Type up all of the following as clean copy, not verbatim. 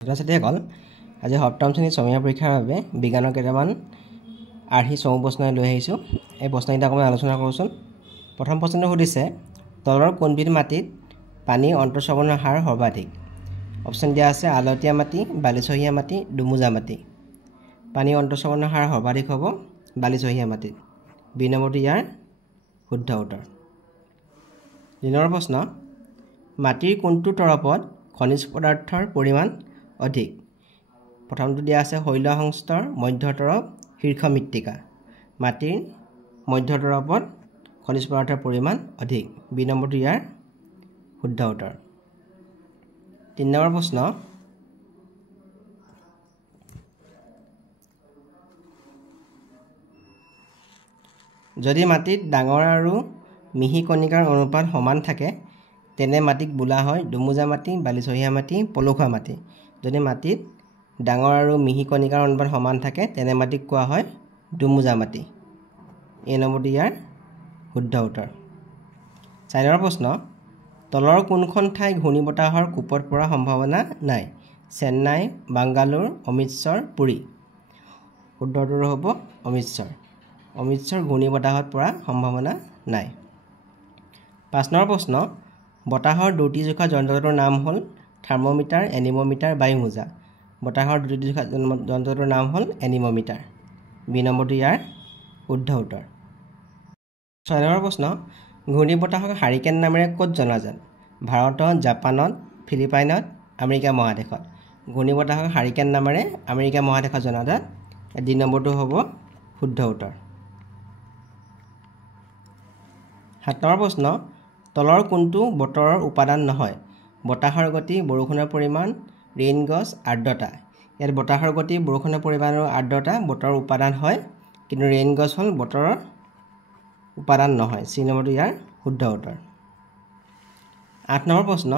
ছাত্ৰীসকল আজি সপ্তম শ্ৰেণীৰ ছমহীয়া পৰীক্ষাৰ বাবে বিজ্ঞানৰ কেইটামান আৰ্হি চমু প্ৰশ্ন লৈ আহিছোঁ। এই প্ৰশ্নকেইটা অকণমান আলোচনা কৰোঁচোন। প্ৰথম প্ৰশ্নটো সুধিছে, তলৰ কোনবিধ মাটিত পানী অন্তঃস্ৰৱণৰ হাৰ সৰ্বাধিক? অপশ্যন দিয়া আছে আলতীয়া মাটি, বালিচহীয়া মাটি, ডুমুজা মাটি। পানী অন্তঃস্ৰৱণৰ হাৰ সৰ্বাধিক হ'ব বালিচহীয়া মাটিত। বি নম্বৰটো ইয়াৰ শুদ্ধ উত্তৰ। ২ নম্বৰ প্ৰশ্ন, মাটিৰ কোনটো তৰপত খনিজ পদাৰ্থৰ পৰিমাণ অধিক? প্ৰথমটো দিয়া আছে শৈল সংস্তৰ, মধ্য তৰপ, শীৰ্ষ মৃত্তিকা। মাটিৰ মধ্য তৰপত খনিজ পদাৰ্থৰ পৰিমাণ অধিক। বি নম্বৰটো ইয়াৰ শুদ্ধ উত্তৰ। ৩ নম্বৰ প্ৰশ্ন, যদি মাটিত ডাঙৰ আৰু মিহি কণিকাৰ অনুপাত সমান থাকে তেনে মাটিক বোলা হয় ডুমুজা মাটি, বালিচহীয়া মাটি, পলসুৱা মাটি। যদি মাটিত ডাঙৰ আৰু মিহি কণিকাৰ অনুপাত সমান থাকে তেনে মাটিক কোৱা হয় ডুমুজা মাটি। এই নম্বৰটো ইয়াৰ শুদ্ধ উত্তৰ। ৪ নম্বৰ প্ৰশ্ন, তলৰ কোনখন ঠাই ঘূৰ্ণীবতাহৰ কোপত পৰাৰ সম্ভাৱনা নাই? চেন্নাই, বাংগালোৰ, অমৃতসৰ, পুৰী। শুদ্ধটো হ'ব অমৃতসৰ। অমৃতসৰ ঘূৰ্ণীবতাহত পৰাৰ সম্ভাৱনা নাই। ৫ নম্বৰ প্ৰশ্ন, বতাহৰ দ্ৰুতি জোখা যন্ত্ৰটোৰ নাম হ'ল থাৰ্মোমিটাৰ, এনিমোমিটাৰ, বায়ুমোজা। বতাহৰ দ্ৰুতি জোখা যন্ত্ৰটোৰ নাম হ'ল এনিমোমিটাৰ। বি নম্বৰটো ইয়াৰ শুদ্ধ উত্তৰ। ৬ নম্বৰ প্ৰশ্ন, ঘূৰ্ণীবতাহক হাৰিকেন নামেৰে ক'ত জনাজাত? ভাৰতত, জাপানত, ফিলিপাইনত, আমেৰিকা মহাদেশত। ঘূৰ্ণীবতাহক হাৰিকেন নামেৰে আমেৰিকা মহাদেশত জনাজাত। ডি নম্বৰটো হ'ব শুদ্ধ উত্তৰ। ৭ নম্বৰ প্ৰশ্ন, তলৰ কোনটো বতৰৰ উপাদান নহয়? বতাহৰ গতি, বৰষুণৰ পৰিমাণ, ৰেইন গছ, আৰ্দ্ৰতা। ইয়াত বতাহৰ গতি, বৰষুণৰ পৰিমাণ আৰু আৰ্দ্ৰতা বতৰৰ উপাদান হয়, কিন্তু ৰেইন গছ হ'ল বতৰৰ উপাদান নহয়। চি নম্বৰটো ইয়াৰ শুদ্ধ উত্তৰ। ৮ নম্বৰ প্ৰশ্ন,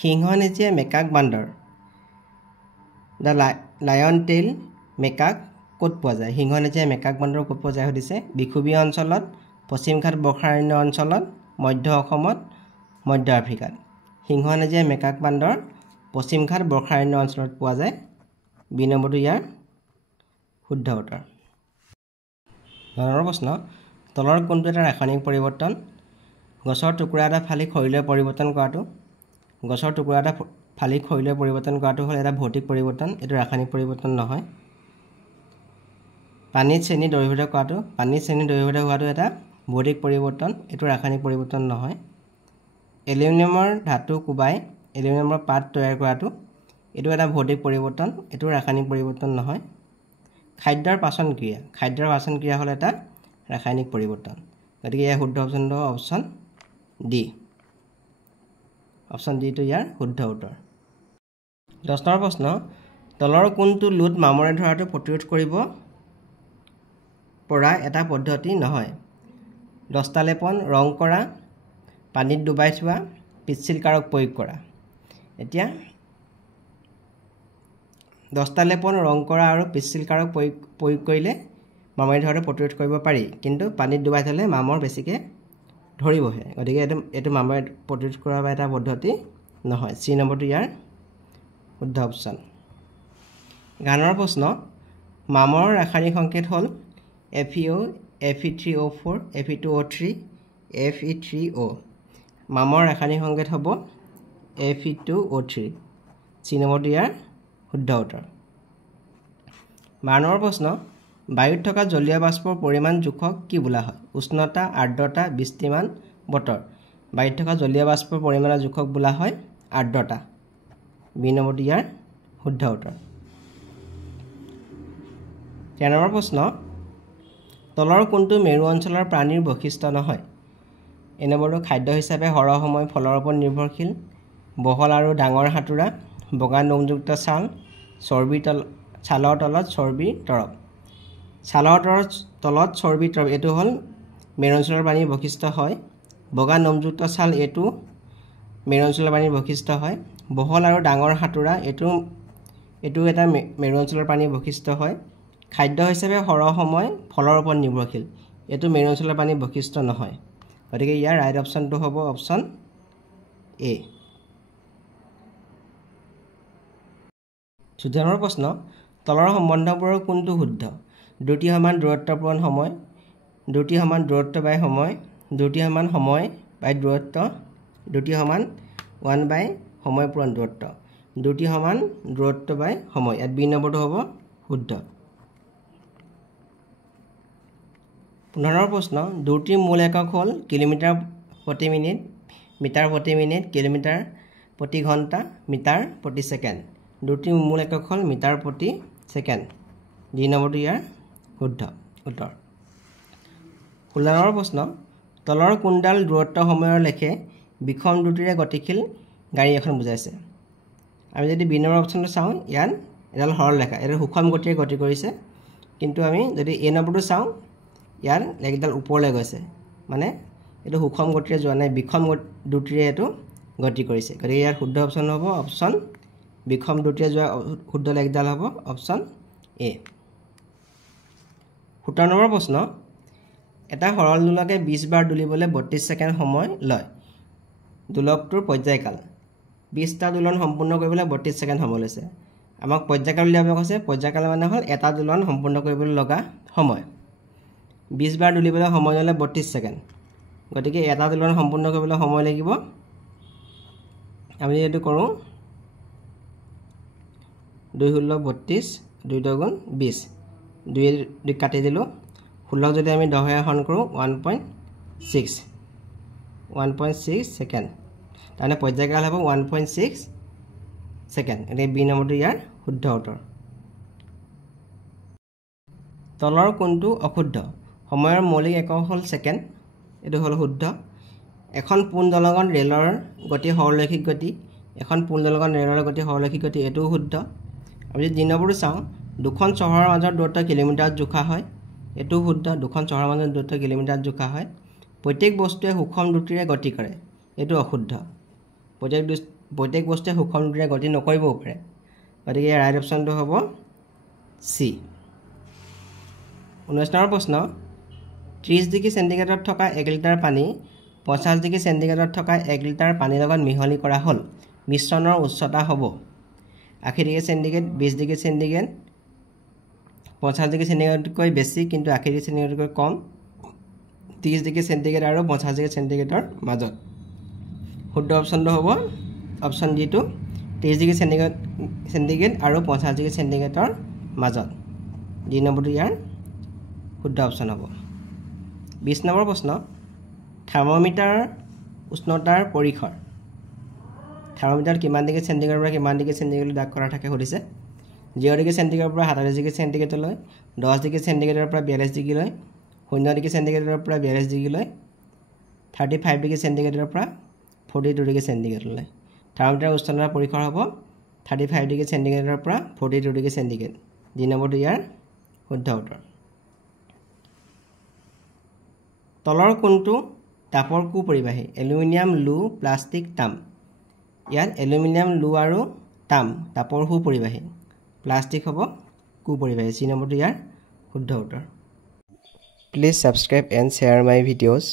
সিংহনেজীয়া মেকাক বান্দৰ দ্য লায়ন টেইল মেকাক ক'ত পোৱা যায়? সিংহনেজীয়া মেকাক বান্দৰ ক'ত পোৱা যায় সুধিছে। বিষুৱীয় অঞ্চলত, পশ্চিম ঘাট বৰ্ষাৰণ্য অঞ্চলত, মধ্য অসমত, মধ্য আফ্ৰিকাত। সিংহনেজীয়া মেকাক বান্দৰ পশ্চিম ঘাট বৰ্ষাৰণ্য অঞ্চলত পোৱা যায়। বি নম্বৰটো ইয়াৰ শুদ্ধ উত্তৰ। ৯ নম্বৰ প্ৰশ্ন, তলৰ কোনটো এটা ৰাসায়নিক পৰিৱৰ্তন? গছৰ টুকুৰা এটা ফালি খৰিলৈ পৰিৱৰ্তন কৰাটো। গছৰ টুকুৰা এটা ফালি খৰিলৈ পৰিৱৰ্তন কৰাটো হ'ল এটা ভৌতিক পৰিৱৰ্তন, এইটো ৰাসায়নিক পৰিৱৰ্তন নহয়। পানীত চেনি দ্ৰৱীভূত কৰাটো। পানীত চেনি দ্ৰৱীভূত হোৱাটো এটা ভৌতিক পৰিৱৰ্তন, এইটো ৰাসায়নিক পৰিৱৰ্তন নহয়। এলুমিনিয়ামৰ ধাতু কোবাই এলুমিনিয়ামৰ পাত তৈয়াৰ কৰাটো, এইটো এটা ভৌতিক পৰিৱৰ্তন, এইটো ৰাসায়নিক পৰিৱৰ্তন নহয়। খাদ্যৰ পাচন ক্ৰিয়া। খাদ্যৰ পাচন ক্ৰিয়া হ'ল এটা ৰাসায়নিক পৰিৱৰ্তন। গতিকে ইয়াৰ শুদ্ধ অপশ্যনটো অপশ্যন ডি। অপশ্যন ডিটো ইয়াৰ শুদ্ধ উত্তৰ। ১০ নম্বৰ প্ৰশ্ন, তলৰ কোনটো লোড মামৰে ধৰাটো প্ৰতিৰোধ কৰিব পৰা এটা পদ্ধতি নহয়? দস্তা লেপন, ৰং কৰা, পানীত ডুবাই থোৱা, পিচ্ছিল কাৰক প্ৰয়োগ কৰা। এতিয়া দস্তা লেপন, ৰং কৰা আৰু পিচ্ছিল কাৰক প্ৰয়োগ কৰিলে মামৰে ধৰাটো প্ৰতিৰোধ কৰিব পাৰি, কিন্তু পানীত ডুবাই থ'লে মামৰ বেছিকৈ ধৰিবহে। গতিকে এইটো মামৰে প্ৰতিৰোধ কৰা এটা পদ্ধতি নহয়। চি নম্বৰটো ইয়াৰ শুদ্ধ অপশ্যন। ১১ প্ৰশ্ন, মামৰ ৰাসায়নিক সংকেত হ'ল FeO, Fe3O4, Fe2O3, Fe3O। মামৰ ৰাসায়নিক সংকেত হ'ব Fe2O3। চি নম্বৰটো ইয়াৰ শুদ্ধ উত্তৰ। ১২ নম্বৰ প্ৰশ্ন, বায়ুত থকা জলীয় বাষ্পৰ পৰিমাণ জোখক কি বোলা হয়? উষ্ণতা, আৰ্দ্ৰতা, বৃষ্টিমান, বতৰ। বায়ুত থকা জলীয় বাষ্পৰ পৰিমাণৰ জোখক বোলা হয় আৰ্দ্ৰতা। বি নম্বৰটো ইয়াৰ শুদ্ধ উত্তৰ। ১৩ নম্বৰ প্ৰশ্ন, তলৰ কোনটো মেৰু অঞ্চলৰ প্ৰাণীৰ বৈশিষ্ট্য নহয়? এই নম্বৰটো খাদ্য হিচাপে সৰহ সময় ফলৰ ওপৰত নিৰ্ভৰশীল, বহল আৰু ডাঙৰ হাতোৰা, বগা নোমযুক্ত ছাল, ছালৰ তলত চৰ্বিৰ তৰপ। ছালৰ তলত চৰ্বিৰ তৰপ এইটো হ'ল মেৰু অঞ্চলৰ প্ৰাণীৰ বৈশিষ্ট্য হয়। বগা নোমযুক্ত ছাল এইটো মেৰু অঞ্চলৰ প্ৰাণীৰ বৈশিষ্ট্য হয়। বহল আৰু ডাঙৰ হাতোৰা এইটো এটা মেৰু অঞ্চলৰ প্ৰাণীৰ বৈশিষ্ট্য হয়। খাদ্য হিচাপে সৰহ সময় ফলৰ ওপৰত নিৰ্ভৰশীল, এইটো মেৰু অঞ্চলৰ প্ৰাণীৰ বৈশিষ্ট্য নহয়। গতিকে ইয়াৰ ৰাইট অপশ্যনটো হ'ব অপশ্যন এ। 14 নম্বৰ প্ৰশ্ন তলৰ সম্বন্ধবোৰৰ কোনটো শুদ্ধ দুটি সমান দূৰত্ব পূৰণ সময় দুটি সমান দূৰত্ব বাই সময় দুটি সমান সময় বাই দূৰত্ব দুটি সমান 1 বাই সময় পূৰণ দূৰত্ব দুটি সমান দূৰত্ব বাই সময় ইয়াত বি নম্বৰটো হ'ব শুদ্ধ 15 নম্বৰ প্ৰশ্ন দুটিৰ মূল একক হ'ল কিলোমিটাৰ প্ৰতি মিনিট মিটাৰ প্ৰতি মিনিট কিলোমিটাৰ প্ৰতি ঘণ্টা মিটাৰ প্ৰতি সেকেন্ড দুটিৰ মূল একক হ'ল মিটাৰ প্ৰতি সেকেন্ড ডি নম্বৰটো ইয়াৰ শুদ্ধ উত্তৰ 16 নম্বৰ প্ৰশ্ন তলৰ কোনডাল দূৰত্ব সময়ৰ লেখে বিখম দ্ৰুতিৰে গতিশীল গাড়ী এখন বুজাইছে আমি যদি বি নম্বৰ অপচনটো চাওঁ ইয়াত এডাল সৰল ৰেখা এটা সুষম গতিৰে গতি কৰিছে কিন্তু আমি যদি এ নম্বৰটো চাওঁ ইয়াৰ লেখডাল ওপৰলৈ গৈছে মানে এটো সুষম গতিৰে যোৱা নাই বিখম দ্ৰুতিৰে এটো গতি কৰিছে গতিকে ইয়াৰ শুদ্ধ অপচন হ'ব অপচন বিখম দ্ৰুতিৰে যোৱা শুদ্ধ লেখডাল হ'ব অপচন এ 17 নম্বৰ প্ৰশ্ন এটা সৰল দোলকে 20 বাৰ দুলিবলৈ 32 সেকেন্ড সময় লয় দোলকটোৰ পৰ্যায়কাল 20টা দোলন সম্পূৰ্ণ কৰিবলৈ 32 সেকেন্ড সময় লৈছে আমাক পৰ্যায়কাল উলিয়াব কৈছে পৰ্যায়কাল মানে হ'ল এটা দোলন সম্পূৰ্ণ কৰিবলৈ লগা সময় 20 বাৰ দুলিবলৈ সময় ললে 32 সেকেন্ড গতিকে এটা দোলন সম্পূৰ্ণ কৰিবলৈ সময় লাগিব আমি এটো কৰো 2 16 32 2 দুগুণ 20 2 কাটি দিলো 16 যদি আমি 10 হৰণ কৰো 1.6 সেকেন্ড তানে পৰ্যায়কাল হ'ব 1.6 সেকেন্ড এনে বি নম্বৰটো ইয়াৰ শুদ্ধ উত্তৰ তলৰ কোনটো অশুদ্ধ সময়ৰ মৌলিক একক হ'ল সেকেন্ড এটো হ'ল শুদ্ধ এখন পূৰ্ণ দলঙৰ ৰেলৰ গতি সৰলৰৈখিক গতি এখন পূৰ্ণ দলঙৰ ৰেলৰ গতি সৰলৰৈখিক গতি এটো শুদ্ধ আমি যদি নম্বৰটো চাওঁ দুখন চহৰৰ মাজৰ দূৰত্ব কিলোমিটাৰত জোখা হয় এটো শুদ্ধ দুখন চহৰৰ মাজৰ দূৰত্ব কিলোমিটাৰত জোখা হয় প্ৰত্যেক বস্তুৱে সুষম দ্ৰুতিৰে গতি কৰে এটো অশুদ্ধ প্ৰত্যেক বস্তুৱে সুষম দ্ৰুতিৰে গতি নকৰিব পাৰে গতিকে ৰাইট অপচনটো হ'ব সি 19 নম্বৰ প্ৰশ্ন 30 ডিগ্ৰী সেন্টিগ্ৰেডত থকা 1 লিটাৰ পানী 50 ডিগ্ৰী সেন্টিগ্ৰেডত থকা 1 লিটাৰ পানীৰ লগত মিহলি কৰা হ'ল মিশ্ৰণৰ উচ্চতা হ'ব 80 ডিগ্ৰী সেন্টিগ্ৰেড 20 ডিগ্ৰী সেন্টিগ্ৰেড 50 ডিগ্ৰী সেন্টিগ্ৰেডতকৈ বেছি কিন্তু 80 ডিগ্ৰী সেন্টিগ্ৰেডতকৈ কম 30 ডিগ্ৰী সেন্টিগ্ৰেড আৰু 50 ডিগ্ৰী সেন্টিগ্ৰেডৰ মাজত শুদ্ধ অপচনটো হ'ব অপচন ডি টু 30 ডিগ্ৰী সেন্টিগ্ৰেড আৰু 50 ডিগ্ৰী সেন্টিগ্ৰেডৰ মাজত ডি নম্বৰটো ইয়াৰ শুদ্ধ অপচন হ'ব 20 নম্বৰ প্ৰশ্ন থাৰ্মোমিটাৰ উষ্ণতাৰ পৰিসৰ থাৰ্মোমিটাৰ কিমান ডিগ্ৰী সেন্টিগ্ৰেডৰ পৰা কিমান ডিগ্ৰী সেন্টিগ্ৰেডলৈ দাগ কৰা থাকে সুধিছে 0 ডিগ্ৰী সেন্টিগ্ৰেডৰ পৰা 27 ডিগ্ৰী সেন্টিগ্ৰেডলৈ 10 ডিগ্ৰী সেন্টিগ্ৰেডৰ পৰা 42 ডিগ্ৰীলৈ 0 ডিগ্ৰী সেন্টিগ্ৰেডৰ পৰা 42 ডিগ্ৰীলৈ 35 ডিগ্ৰী সেন্টিগ্ৰেডৰ পৰা 42 ডিগ্ৰী সেন্টিগ্ৰেডলৈ থাৰ্মোমিটাৰ উষ্ণতাৰ পৰিসৰ হ'ব 35 ডিগ্ৰী সেন্টিগ্ৰেডৰ পৰা 42 ডিগ্ৰী সেন্টিগ্ৰেড ডি নম্বৰটো ইয়াৰ শুদ্ধ উত্তৰ তলৰ কোনটো তাপৰ কুপৰিবাহী এলুমিনিয়াম লু প্লাষ্টিক তাম ইয়াত এলুমিনিয়াম লু আৰু তাম তাপৰ সুপৰিবাহী প্লাষ্টিক হ'ব কুপৰিবাহী চি নম্বৰটো ইয়াৰ শুদ্ধ উত্তৰ please subscribe and share my videos